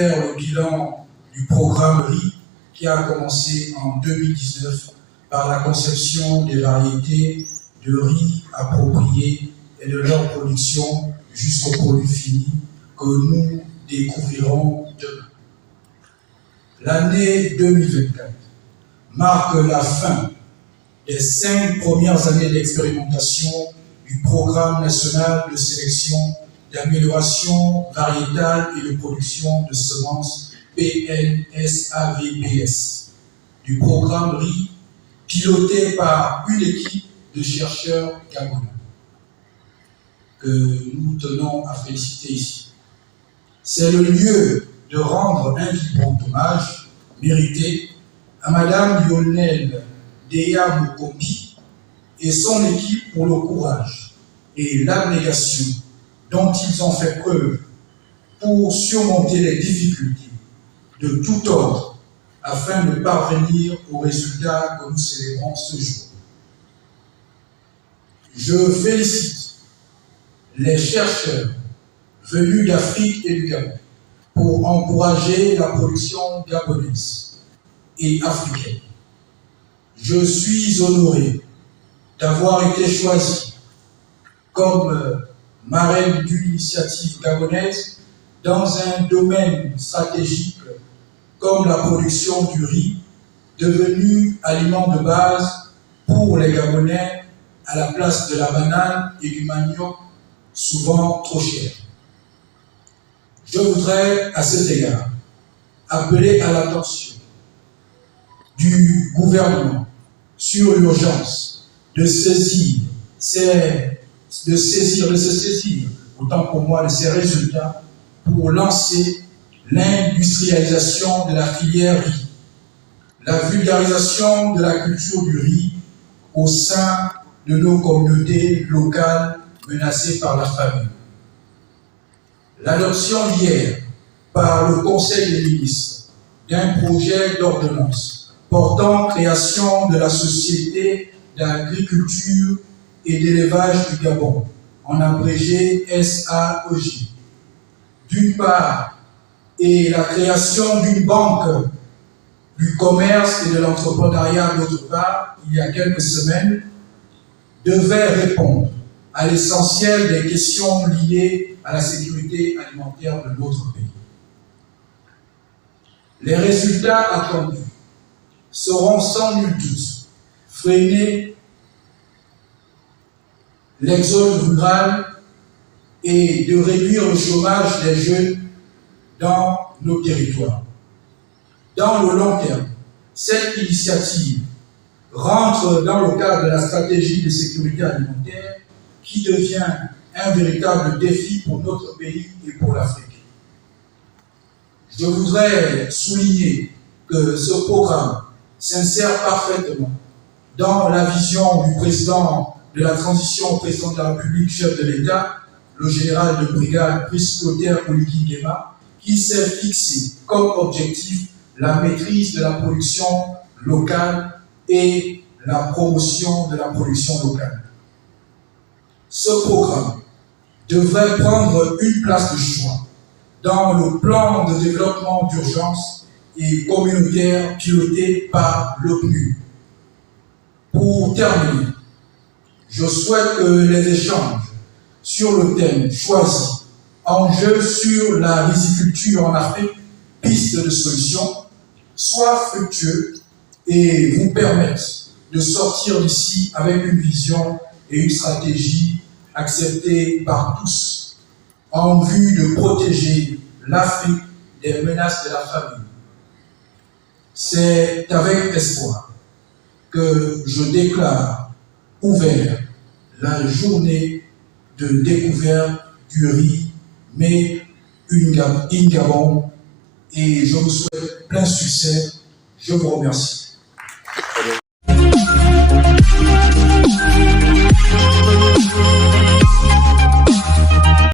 faire le bilan du programme RIS qui a commencé en 2019 par la conception des variétés de riz appropriées et de leur production jusqu'au produit fini que nous découvrirons demain. L'année 2024 marque la fin des 5 premières années d'expérimentation du Programme national de sélection, d'amélioration variétale et de production de semences PNSAVPS, du programme RIS, piloté par une équipe de chercheurs gabonais, que nous tenons à féliciter ici. C'est le lieu de rendre un vibrant hommage mérité à Madame Lionel Deya Mukombi et son équipe pour le courage et l'abnégation dont ils ont fait preuve pour surmonter les difficultés de tout ordre afin de parvenir aux résultats que nous célébrons ce jour. Je félicite les chercheurs venus d'Afrique et du Gabon pour encourager la production gabonaise et africaine. Je suis honoré d'avoir été choisi comme marraine d'une initiative gabonaise dans un domaine stratégique comme la production du riz, devenu aliment de base pour les Gabonais à la place de la banane et du manioc, souvent trop cher. Je voudrais à cet égard appeler à l'attention du gouvernement sur l'urgence de se saisir, autant pour moi, de ces résultats pour lancer l'industrialisation de la filière riz, la vulgarisation de la culture du riz au sein de nos communautés locales menacées par la famine. L'adoption hier par le Conseil des ministres d'un projet d'ordonnance portant création de la Société d'agriculture et d'élevage du Gabon, en abrégé SAEG, d'une part, et la création d'une banque du commerce et de l'entrepreneuriat d'autre part, il y a quelques semaines, devait répondre à l'essentiel des questions liées à la sécurité alimentaire de notre pays. Les résultats attendus seront sans nul doute freiner l'exode rural et de réduire le chômage des jeunes dans nos territoires. Dans le long terme, cette initiative rentre dans le cadre de la stratégie de sécurité alimentaire qui devient un véritable défi pour notre pays et pour l'Afrique. Je voudrais souligner que ce programme s'insère parfaitement dans la vision du président de la transition au président de la République, chef de l'État, le général de brigade Brice Clotaire Oligui Nguema, qui s'est fixé comme objectif la maîtrise de la production locale et la promotion de la production locale. Ce programme devrait prendre une place de choix dans le plan de développement d'urgence et communautaire piloté par l'ONU. Pour terminer, je souhaite que les échanges sur le thème choisi, enjeux sur la riziculture en Afrique, pistes de solutions, soient fructueux et vous permettent de sortir d'ici avec une vision et une stratégie acceptée par tous en vue de protéger l'Afrique des menaces de la famine. C'est avec espoir que je déclare ouvert la journée de découverte du riz Made in Gabon et je vous souhaite plein succès. Je vous remercie.